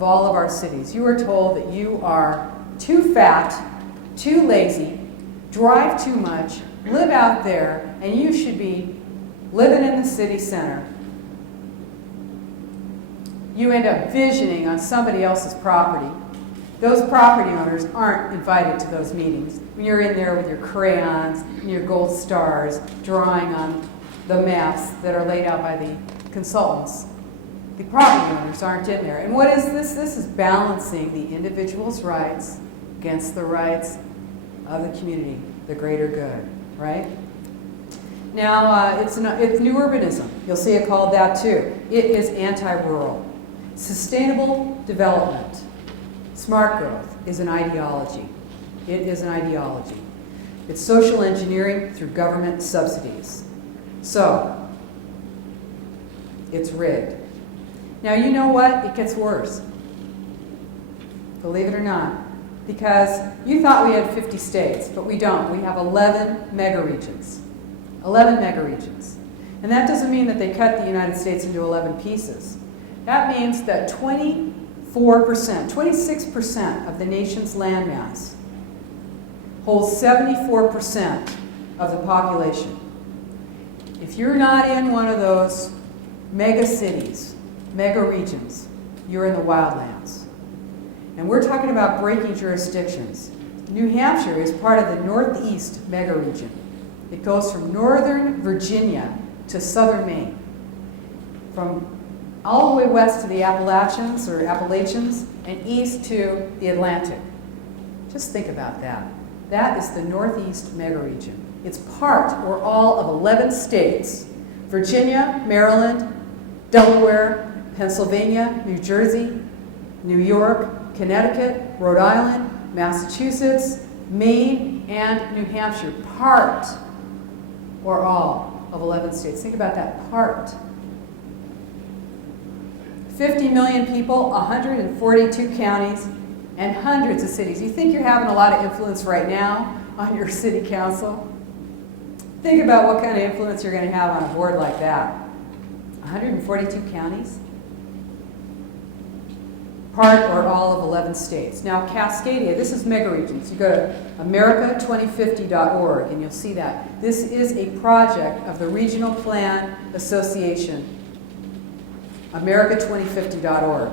of all of our cities, you are told that you are too fat, too lazy, drive too much, live out there, and you should be living in the city center. You end up visioning on somebody else's property. Those property owners aren't invited to those meetings. When you're in there with your crayons and your gold stars, drawing on the maps that are laid out by the consultants, the property owners aren't in there. And what is this? This is balancing the individual's rights against the rights of the community, the greater good, right? Now, it's new urbanism. You'll see it called that too. It is anti-rural. Sustainable development, smart growth is an ideology. It is an ideology. It's social engineering through government subsidies. So, it's rigged. Now, you know what? It gets worse. Believe it or not. Because you thought we had 50 states, but we don't. We have 11 megaregions. 11 megaregions. And that doesn't mean that they cut the United States into 11 pieces. That means that 24%, 26% of the nation's landmass holds 74% of the population. If you're not in one of those mega cities, mega regions, you're in the wildlands. And we're talking about breaking jurisdictions. New Hampshire is part of the Northeast mega region. It goes from northern Virginia to southern Maine, from all the way west to the Appalachians and east to the Atlantic. Just think about that. That is the Northeast megaregion. It's part or all of 11 states: Virginia, Maryland, Delaware, Pennsylvania, New Jersey, New York, Connecticut, Rhode Island, Massachusetts, Maine, and New Hampshire. Part or all of 11 states. Think about that, part. 50 million people, 142 counties, and hundreds of cities. You think you're having a lot of influence right now on your city council? Think about what kind of influence you're going to have on a board like that. 142 counties? Part or all of 11 states. Now, Cascadia, this is megaregions. You go to america2050.org and you'll see that. This is a project of the Regional Plan Association, america2050.org.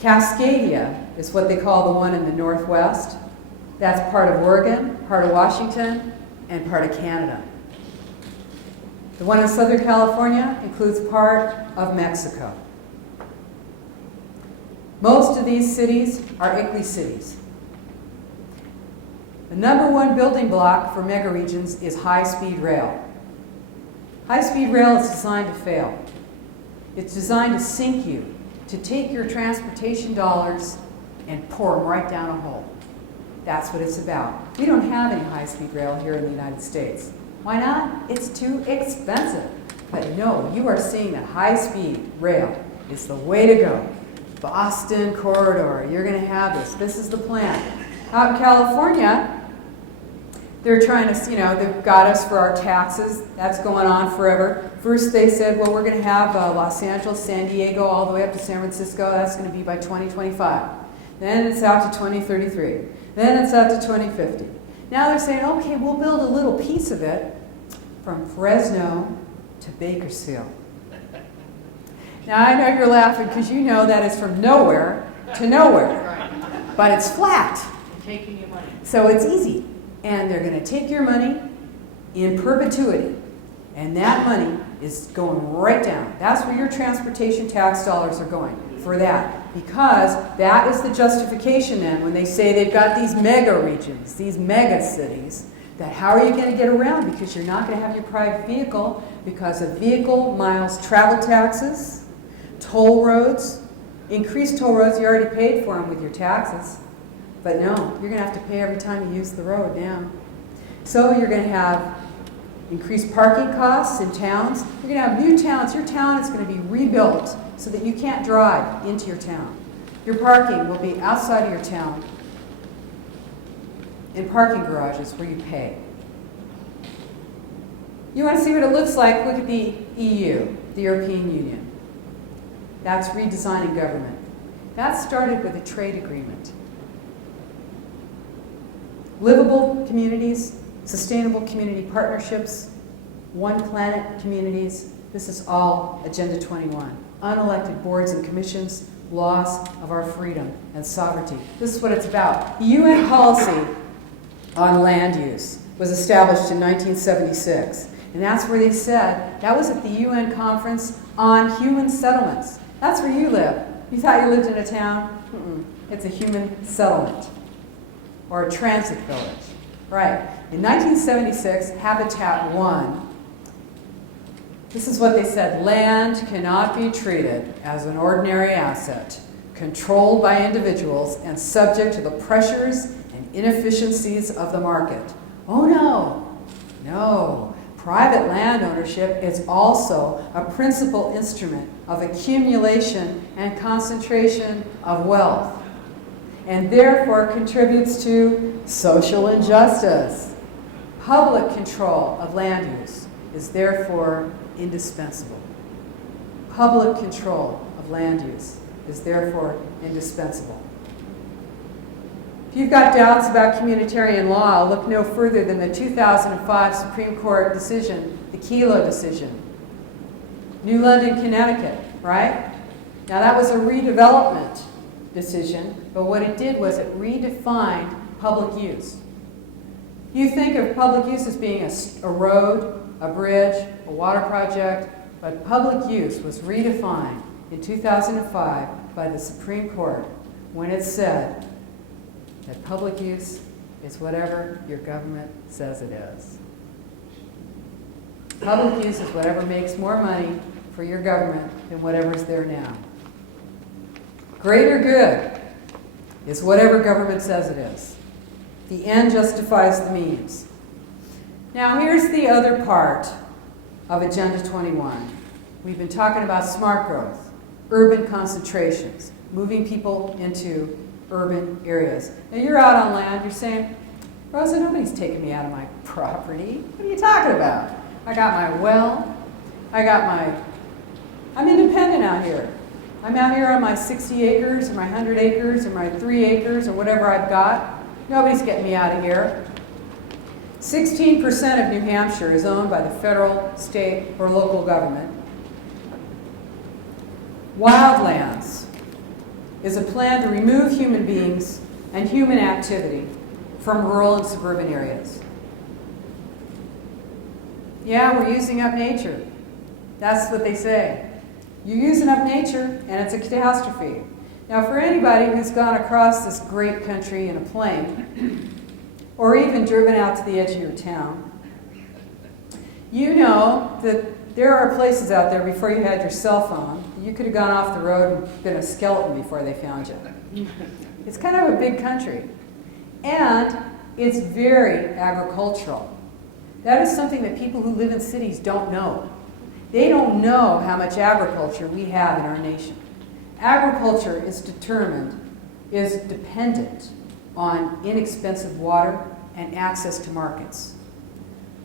Cascadia is what they call the one in the Northwest. That's part of Oregon, part of Washington, and part of Canada. The one in Southern California includes part of Mexico. Most of these cities are ICLEI cities. The number one building block for megaregions is high-speed rail. High-speed rail is designed to fail. It's designed to sink you, to take your transportation dollars and pour them right down a hole. That's what it's about. We don't have any high-speed rail here in the United States. Why not? It's too expensive. But no, you are seeing that high-speed rail is the way to go. Boston corridor, you're going to have this. This is the plan. Out in California, they're trying to, they've got us for our taxes. That's going on forever. First they said, well, we're going to have Los Angeles, San Diego, all the way up to San Francisco. That's going to be by 2025. Then it's out to 2033. Then it's out to 2050. Now they're saying, okay, we'll build a little piece of it from Fresno to Bakersfield. Now I know you're laughing because you know that it's from nowhere to nowhere. But it's flat. Taking your money. So it's easy. And they're going to take your money in perpetuity. And that money is going right down. That's where your transportation tax dollars are going, for that. Because that is the justification then when they say they've got these mega regions, these mega cities, that how are you going to get around? Because you're not going to have your private vehicle because of vehicle miles travel taxes, toll roads, increased toll roads. You already paid for them with your taxes. But no, you're going to have to pay every time you use the road now. So you're going to have increased parking costs in towns. You're going to have new towns. Your town is going to be rebuilt so that you can't drive into your town. Your parking will be outside of your town in parking garages where you pay. You want to see what it looks like? Look at the EU, the European Union. That's redesigning government. That started with a trade agreement. Livable communities, sustainable community partnerships, one planet communities, this is all Agenda 21. Unelected boards and commissions, loss of our freedom and sovereignty. This is what it's about. The UN policy on land use was established in 1976. And that's where they said, that was at the UN conference on human settlements. That's where you live. You thought you lived in a town? It's a human settlement or a transit village. Right. In 1976, Habitat 1, this is what they said: land cannot be treated as an ordinary asset, controlled by individuals and subject to the pressures and inefficiencies of the market. Oh no, no. Private land ownership is also a principal instrument of accumulation and concentration of wealth, and therefore contributes to social injustice. Public control of land use is therefore indispensable. Public control of land use is therefore indispensable. If you've got doubts about communitarian law, look no further than the 2005 Supreme Court decision, the Kelo decision. New London, Connecticut, right? Now that was a redevelopment decision, but what it did was it redefined public use. You think of public use as being a road, a bridge, a water project, but public use was redefined in 2005 by the Supreme Court when it said that public use is whatever your government says it is. Public use is whatever makes more money for your government than whatever's there now. Greater good is whatever government says it is. The end justifies the means. Now here's the other part of Agenda 21. We've been talking about smart growth, urban concentrations, moving people into urban areas. Now you're out on land, you're saying, Rosa, nobody's taking me out of my property. What are you talking about? I got my well, I'm independent out here. I'm out here on my 60 acres or my 100 acres or my 3 acres or whatever I've got. Nobody's getting me out of here. 16% of New Hampshire is owned by the federal, state, or local government. Wildlands is a plan to remove human beings and human activity from rural and suburban areas. Yeah, we're using up nature. That's what they say. You're using up nature, and it's a catastrophe. Now, for anybody who's gone across this great country in a plane, or even driven out to the edge of your town, you know that there are places out there before you had your cell phone, you could have gone off the road and been a skeleton before they found you. It's kind of a big country. And it's very agricultural. That is something that people who live in cities don't know. They don't know how much agriculture we have in our nation. Agriculture is dependent on inexpensive water and access to markets.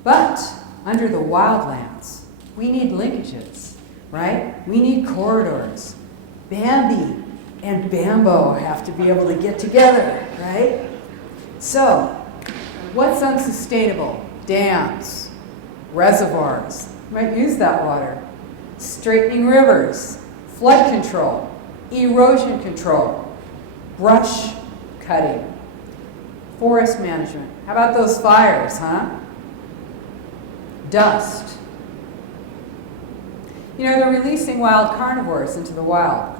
But under the wildlands, we need linkages, right? We need corridors. Bambi and Bambo have to be able to get together, right? So, what's unsustainable? Dams, reservoirs, you might use that water. Straightening rivers, flood control, erosion control, brush cutting, forest management. How about those fires, huh? Dust. You know, they're releasing wild carnivores into the wild.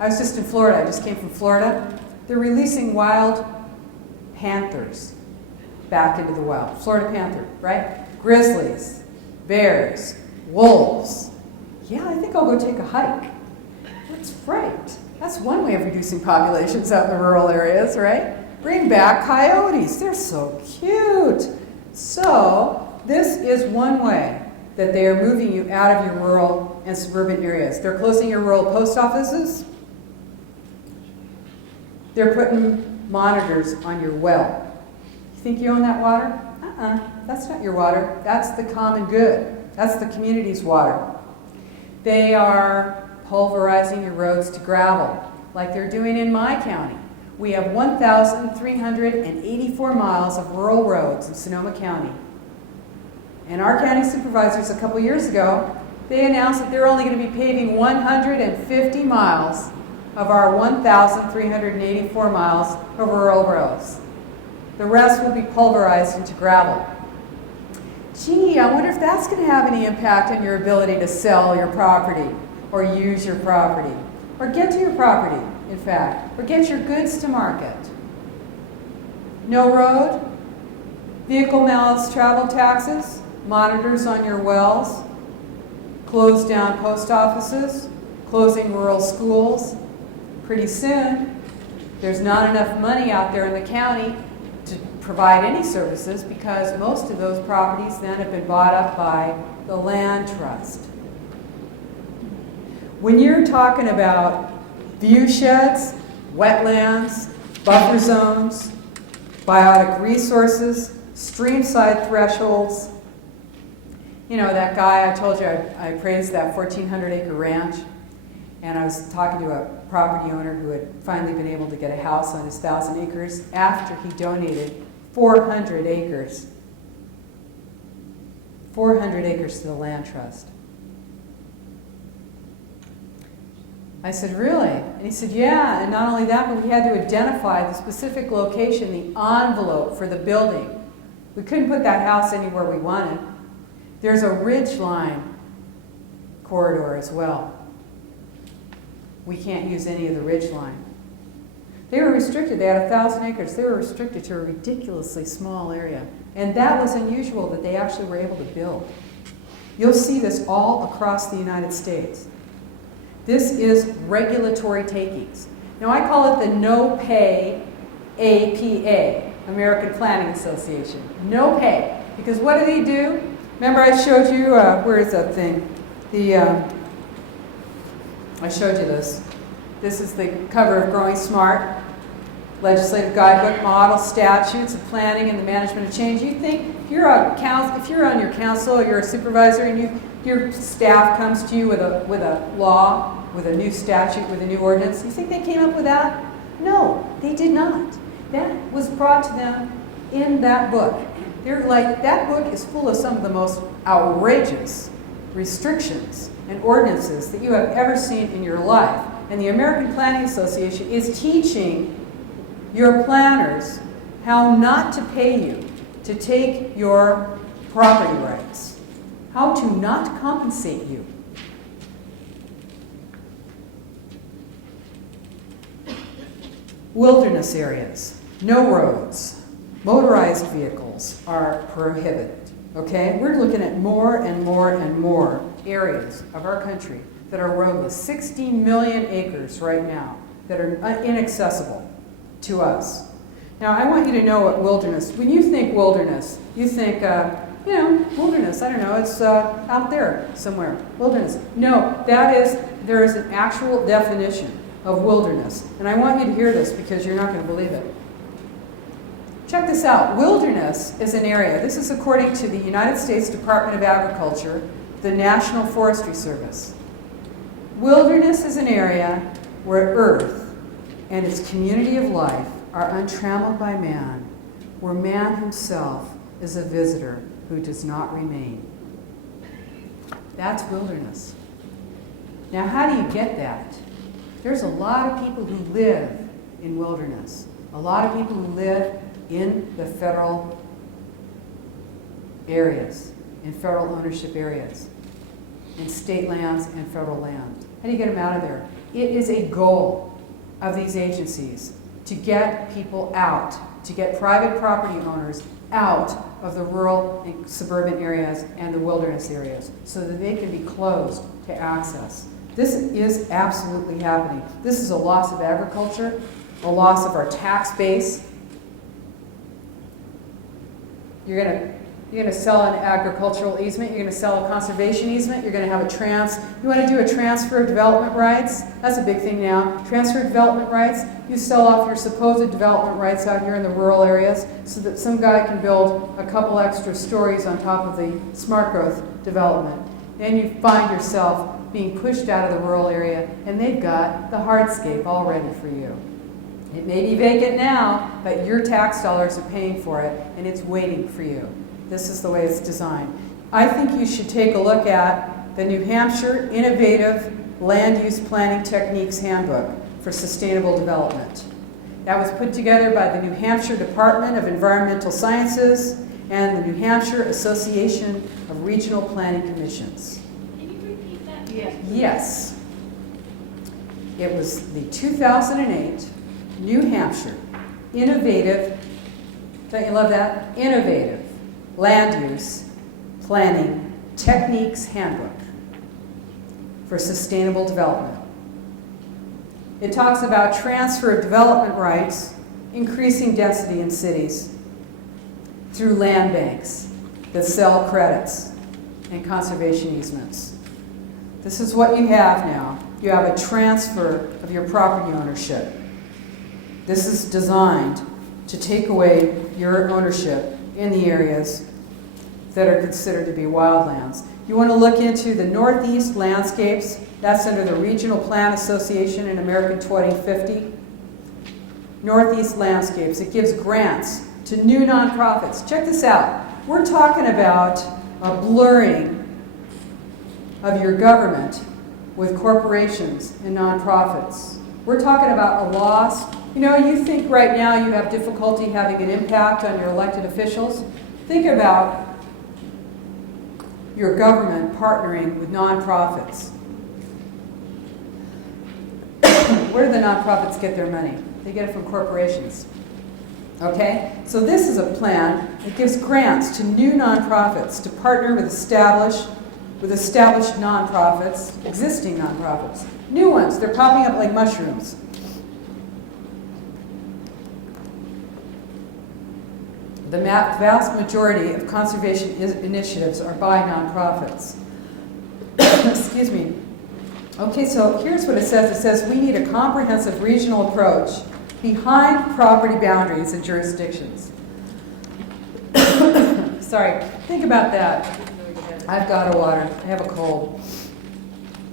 I was just in Florida. I just came from Florida. They're releasing wild panthers back into the wild. Florida panther, right? Grizzlies, bears, wolves. Yeah, I think I'll go take a hike. That's right. That's one way of reducing populations out in the rural areas, right? Bring back coyotes. They're so cute. So this is one way that they are moving you out of your rural and suburban areas. They're closing your rural post offices. They're putting monitors on your well. You think you own that water? That's not your water. That's the common good. That's the community's water. They are pulverizing your roads to gravel, like they're doing in my county. We have 1,384 miles of rural roads in Sonoma County. And our county supervisors a couple years ago, they announced that they're only going to be paving 150 miles of our 1,384 miles of rural roads. The rest will be pulverized into gravel. Gee, I wonder if that's going to have any impact on your ability to sell your property or use your property or get to your property, in fact, or get your goods to market. No road, vehicle miles travel taxes, monitors on your wells, closed down post offices, closing rural schools. Pretty soon, there's not enough money out there in the county to provide any services because most of those properties then have been bought up by the land trust. When you're talking about view sheds, wetlands, buffer zones, biotic resources, streamside thresholds, you know, that guy I told you I praised that 1,400-acre ranch, and I was talking to a property owner who had finally been able to get a house on his 1,000 acres after he donated 400 acres. 400 acres to the land trust. I said, really? And he said, yeah, and not only that, but we had to identify the specific location, the envelope for the building. We couldn't put that house anywhere we wanted. There's a ridgeline corridor as well. We can't use any of the ridgeline. They were restricted. They had 1,000 acres. They were restricted to a ridiculously small area. And that was unusual that they actually were able to build. You'll see this all across the United States. This is regulatory takings. Now, I call it the No Pay APA, American Planning Association. No pay. Because what do they do? Remember I showed you, where is that thing? I showed you this. This is the cover of Growing Smart, Legislative Guidebook, Model, Statutes of Planning and the Management of Change. You think if you're on your council, you're a supervisor, and your staff comes to you with a law, with a new statute, with a new ordinance, you think they came up with that? No, they did not. That was brought to them in that book. They're like, that book is full of some of the most outrageous restrictions and ordinances that you have ever seen in your life. And the American Planning Association is teaching your planners how not to pay you to take your property rights, how to not compensate you. Wilderness areas, no roads, motorized vehicles are prohibited. Okay? We're looking at more and more and more areas of our country that are roadless. 60 million acres right now that are inaccessible to us. Now, I want you to know what wilderness, when you think wilderness, you think, wilderness, I don't know, it's out there somewhere, wilderness. No, there is an actual definition of wilderness. And I want you to hear this because you're not going to believe it. Check this out. Wilderness is an area, this is according to the United States Department of Agriculture, the National Forestry Service. Wilderness is an area where earth and its community of life are untrammeled by man, where man himself is a visitor who does not remain. That's wilderness. Now, how do you get that? There's a lot of people who live in wilderness. A lot of people who live in the federal areas, in federal ownership areas, in state lands and federal land. How do you get them out of there? It is a goal of these agencies to get people out, to get private property owners out of the rural and suburban areas and the wilderness areas so that they can be closed to access. This is absolutely happening. This is a loss of agriculture, a loss of our tax base. You're going to sell an agricultural easement, you're going to sell a conservation easement, you're going to have you want to do a transfer of development rights? That's a big thing now. Transfer of development rights, you sell off your supposed development rights out here in the rural areas so that some guy can build a couple extra stories on top of the smart growth development. And you find yourself being pushed out of the rural area, and they've got the hardscape all ready for you. It may be vacant now, but your tax dollars are paying for it, and it's waiting for you. This is the way it's designed. I think you should take a look at the New Hampshire Innovative Land Use Planning Techniques Handbook for Sustainable Development. That was put together by the New Hampshire Department of Environmental Sciences and the New Hampshire Association of Regional Planning Commissions. Can you repeat that? Yes. It was the 2008 New Hampshire Innovative, don't you love that? Innovative Land Use Planning Techniques Handbook for Sustainable Development. It talks about transfer of development rights, increasing density in cities through land banks that sell credits and conservation easements. This is what you have now. You have a transfer of your property ownership. This is designed to take away your ownership in the areas that are considered to be wildlands. You want to look into the Northeast Landscapes. That's under the Regional Plan Association in American 2050. Northeast Landscapes. It gives grants to new nonprofits. Check this out. We're talking about a blurring of your government with corporations and nonprofits. We're talking about a loss. You know, you think right now you have difficulty having an impact on your elected officials. Think about your government partnering with nonprofits. Where do the nonprofits get their money? They get it from corporations. Okay? So this is a plan that gives grants to new nonprofits to partner with established nonprofits, existing nonprofits. New ones, they're popping up like mushrooms. The vast majority of conservation initiatives are by nonprofits. Excuse me. Okay, so here's what it says. It says we need a comprehensive regional approach behind property boundaries and jurisdictions. Sorry, think about that. I've got a water. I have a cold.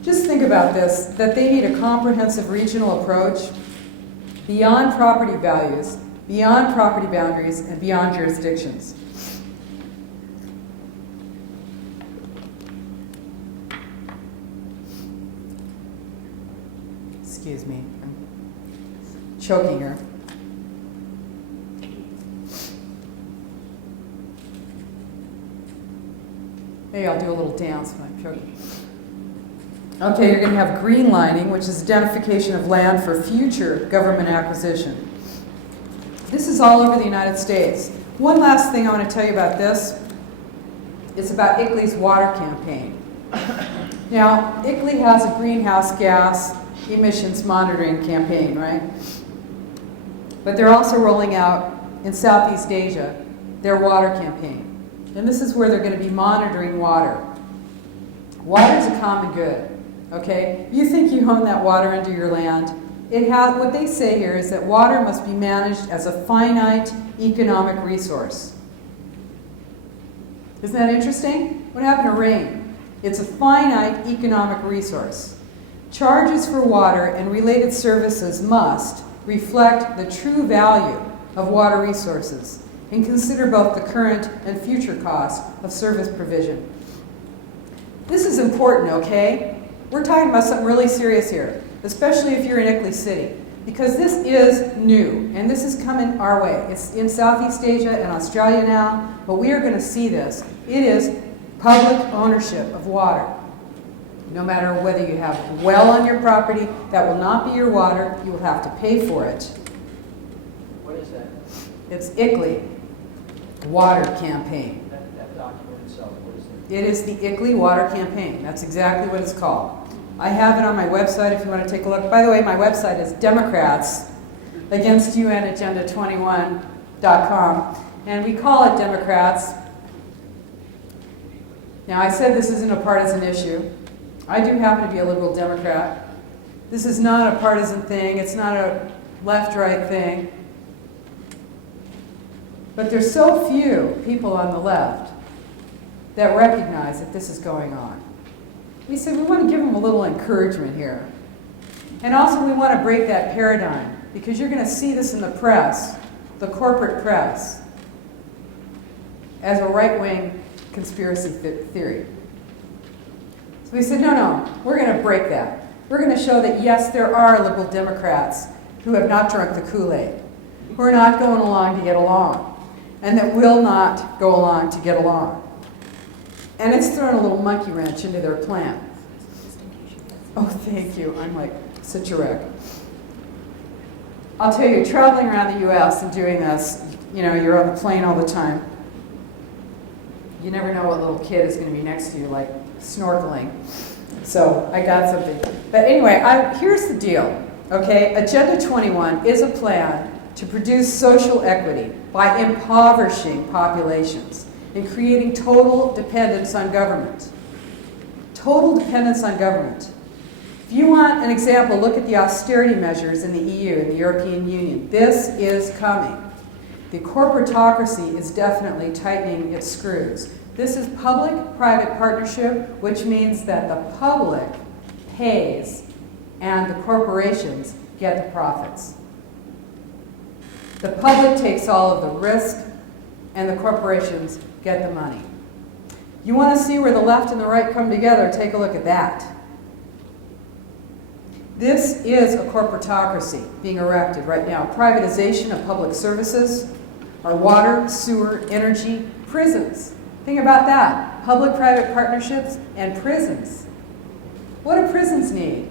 Just think about this, that they need a comprehensive regional approach beyond property values, beyond property boundaries, and beyond jurisdictions. Excuse me, I'm choking her. Maybe I'll do a little dance when I'm choking. Okay, you're going to have green lining, which is identification of land for future government acquisition. This is all over the United States. One last thing I want to tell you about this. It's about ICLEI's water campaign. Now, ICLEI has a greenhouse gas emissions monitoring campaign, right? But they're also rolling out in Southeast Asia their water campaign. And this is where they're going to be monitoring water. Water is a common good, okay? You think you own that water under your land. What they say here is that water must be managed as a finite economic resource. Isn't that interesting? What happened to rain? It's a finite economic resource. Charges for water and related services must reflect the true value of water resources and consider both the current and future cost of service provision. This is important, okay? We're talking about something really serious here, especially if you're in ICLEI City, because this is new, and this is coming our way. It's in Southeast Asia and Australia now, but we are going to see this. It is public ownership of water. No matter whether you have a well on your property, that will not be your water. You will have to pay for it. What is that? It's ICLEI Water Campaign. That document itself, what is it? It is the ICLEI Water Campaign. That's exactly what it's called. I have it on my website if you want to take a look. By the way, my website is DemocratsAgainstUNAgenda21.com. And we call it Democrats. Now, I said this isn't a partisan issue. I do happen to be a liberal Democrat. This is not a partisan thing. It's not a left-right thing. But there's so few people on the left that recognize that this is going on. we said we want to give them a little encouragement here. And also we want to break that paradigm, because you're going to see this in the press, the corporate press, as a right-wing conspiracy theory. So we said, no, we're going to break that. We're going to show that, yes, there are liberal Democrats who have not drunk the Kool-Aid, who are not going along to get along, and that will not go along to get along. And it's thrown a little monkey wrench into their plan. Oh, thank you. I'm like such a wreck. I'll tell you, traveling around the U.S. and doing this, you know, you're on the plane all the time. You never know what little kid is going to be next to you, like snorkeling. So I got something. But anyway, here's the deal, okay? Agenda 21 is a plan to produce social equity by impoverishing populations and creating total dependence on government. Total dependence on government. If you want an example, look at the austerity measures in the EU, in the European Union. This is coming. The corporatocracy is definitely tightening its screws. This is public-private partnership, which means that the public pays and the corporations get the profits. The public takes all of the risk and the corporations get the money. You want to see where the left and the right come together? Take a look at that. This is a corporatocracy being erected right now. Privatization of public services, our water, sewer, energy, prisons. Think about that. Public-private partnerships and prisons. What do prisons need?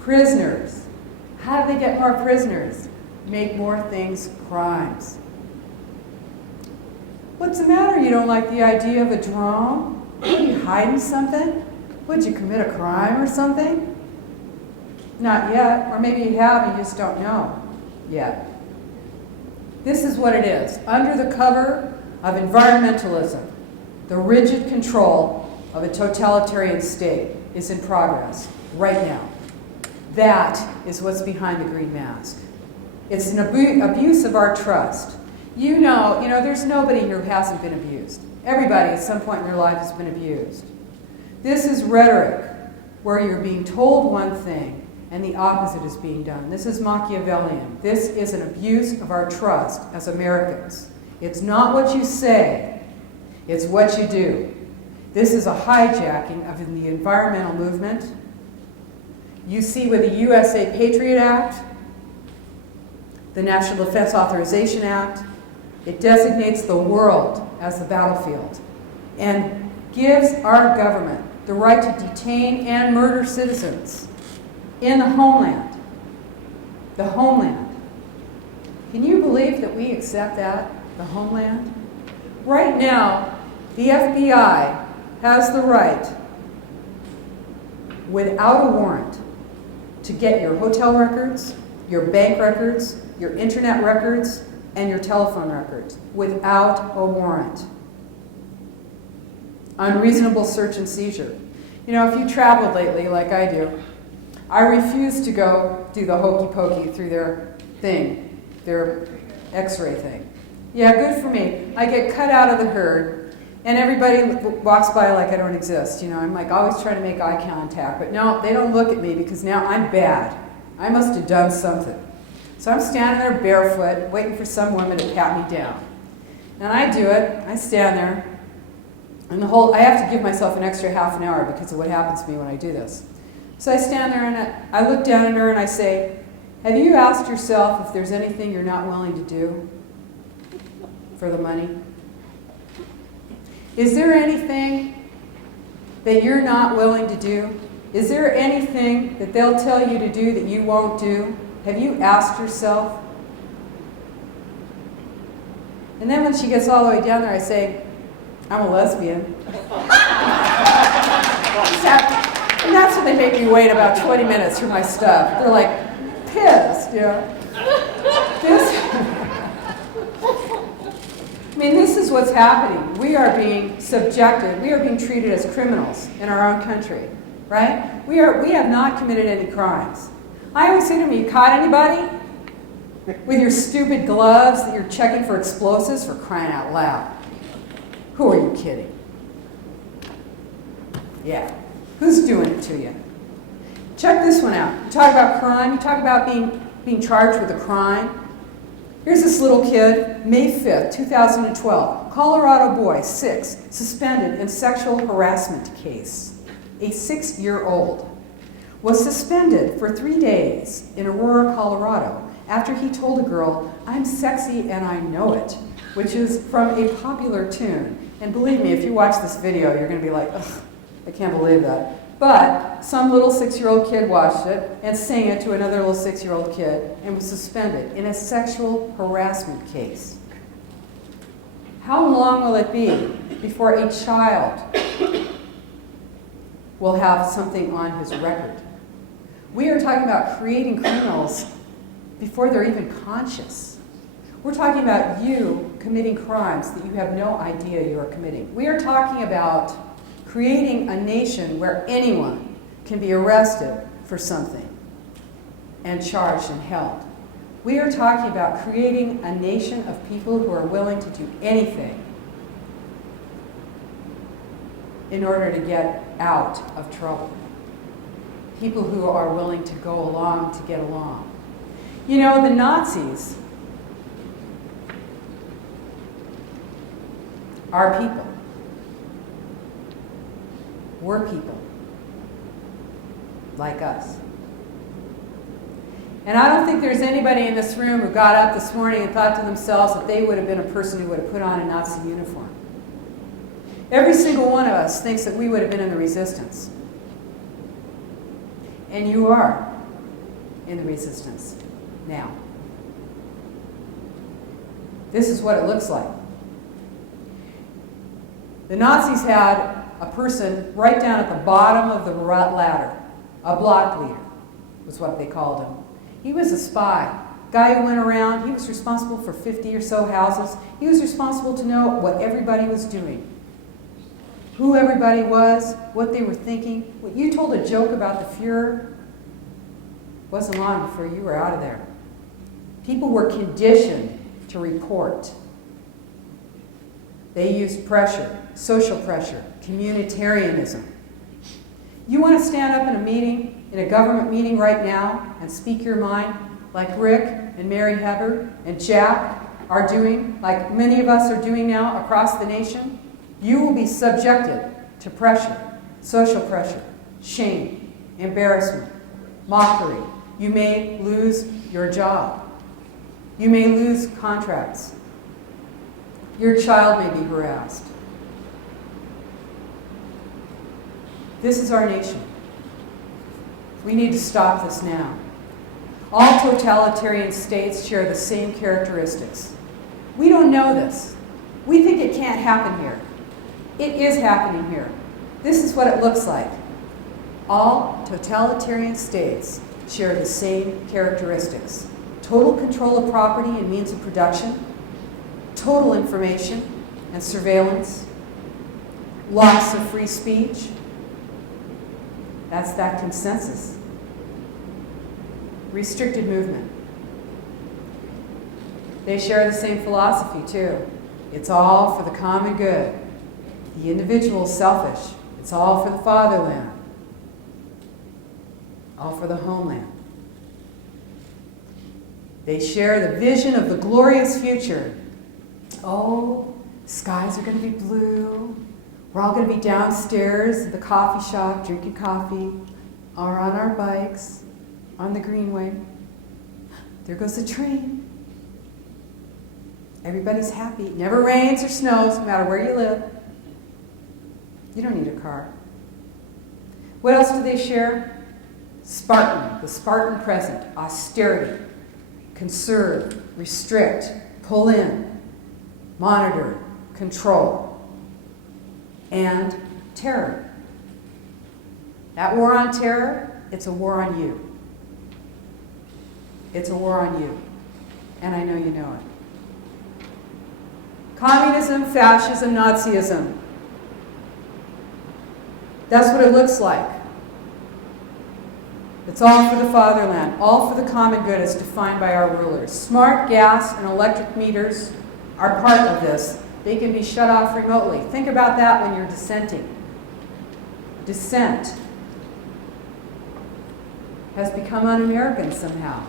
Prisoners. How do they get more prisoners? Make more things crimes. What's the matter? You don't like the idea of a drone? What, are you hiding something? Would you commit a crime or something? Not yet. Or maybe you have and you just don't know yet. This is what it is. Under the cover of environmentalism, the rigid control of a totalitarian state is in progress right now. That is what's behind the green mask. It's an abuse of our trust. You know, there's nobody here who hasn't been abused. Everybody at some point in their life has been abused. This is rhetoric where you're being told one thing and the opposite is being done. This is Machiavellian. This is an abuse of our trust as Americans. It's not what you say, it's what you do. This is a hijacking of the environmental movement. You see with the USA Patriot Act, the National Defense Authorization Act, it designates the world as the battlefield and gives our government the right to detain and murder citizens in the homeland. The homeland. Can you believe that we accept that? The homeland? Right now, the FBI has the right, without a warrant, to get your hotel records, your bank records, your internet records, and your telephone records, without a warrant. Unreasonable search and seizure. You know, if you traveled lately, like I do, I refuse to go do the hokey pokey through their thing, their x-ray thing. Yeah, good for me. I get cut out of the herd, and everybody walks by like I don't exist. You know, I'm like always trying to make eye contact, but no, they don't look at me because now I'm bad. I must have done something. So I'm standing there barefoot, waiting for some woman to pat me down. And I do it. I stand there. And I have to give myself an extra half an hour because of what happens to me when I do this. So I stand there and I look down at her and I say, have you asked yourself if there's anything you're not willing to do for the money? Is there anything that you're not willing to do? Is there anything that they'll tell you to do that you won't do? Have you asked yourself? And then when she gets all the way down there, I say, I'm a lesbian. And that's when they make me wait about 20 minutes for my stuff. They're like pissed, you know. This is what's happening. We are being subjected. We are being treated as criminals in our own country, right? We have not committed any crimes. I always say to them, you caught anybody? With your stupid gloves that you're checking for explosives, for crying out loud. Who are you kidding? Yeah. Who's doing it to you? Check this one out. You talk about crime. You talk about being charged with a crime. Here's this little kid, May 5th, 2012. Colorado boy, 6, suspended in sexual harassment case. A 6-year-old was suspended for 3 days in Aurora, Colorado, after he told a girl, "I'm sexy and I know it," which is from a popular tune. And believe me, if you watch this video, you're going to be like, ugh, I can't believe that. But some little 6-year-old kid watched it and sang it to another little 6-year-old kid and was suspended in a sexual harassment case. How long will it be before a child will have something on his record? We are talking about creating criminals before they're even conscious. We're talking about you committing crimes that you have no idea you are committing. We are talking about creating a nation where anyone can be arrested for something and charged and held. We are talking about creating a nation of people who are willing to do anything in order to get out of trouble. People who are willing to go along to get along. You know, the Nazis are people. We're people, like us. And I don't think there's anybody in this room who got up this morning and thought to themselves that they would have been a person who would have put on a Nazi uniform. Every single one of us thinks that we would have been in the resistance. And you are in the resistance now. This is what it looks like. The Nazis had a person right down at the bottom of the ladder, a block leader was what they called him. He was a spy, guy who went around. He was responsible for 50 or so houses. He was responsible to know what everybody was doing, who everybody was, what they were thinking. When you told a joke about the Fuhrer, wasn't long before you were out of there. People were conditioned to report. They used pressure, social pressure, communitarianism. You want to stand up in a meeting, in a government meeting right now, and speak your mind like Rick and Mary Hubbard and Jack are doing, like many of us are doing now across the nation? You will be subjected to pressure, social pressure, shame, embarrassment, mockery. You may lose your job. You may lose contracts. Your child may be harassed. This is our nation. We need to stop this now. All totalitarian states share the same characteristics. We don't know this. We think it can't happen here. It is happening here. This is what it looks like. All totalitarian states share the same characteristics. Total control of property and means of production, total information and surveillance, loss of free speech. That's that consensus. Restricted movement. They share the same philosophy too. It's all for the common good. The individual is selfish. It's all for the fatherland. All for the homeland. They share the vision of the glorious future. Oh, skies are going to be blue. We're all going to be downstairs at the coffee shop drinking coffee, or on our bikes, on the greenway. There goes the train. Everybody's happy. It never rains or snows, no matter where you live. You don't need a car. What else do they share? Spartan, the Spartan present, austerity, conserve, restrict, pull in, monitor, control, and terror. That war on terror, it's a war on you. It's a war on you. And I know you know it. Communism, fascism, Nazism. That's what it looks like. It's all for the fatherland, all for the common good as defined by our rulers. Smart gas and electric meters are part of this. They can be shut off remotely. Think about that when you're dissenting. Dissent has become un-American somehow.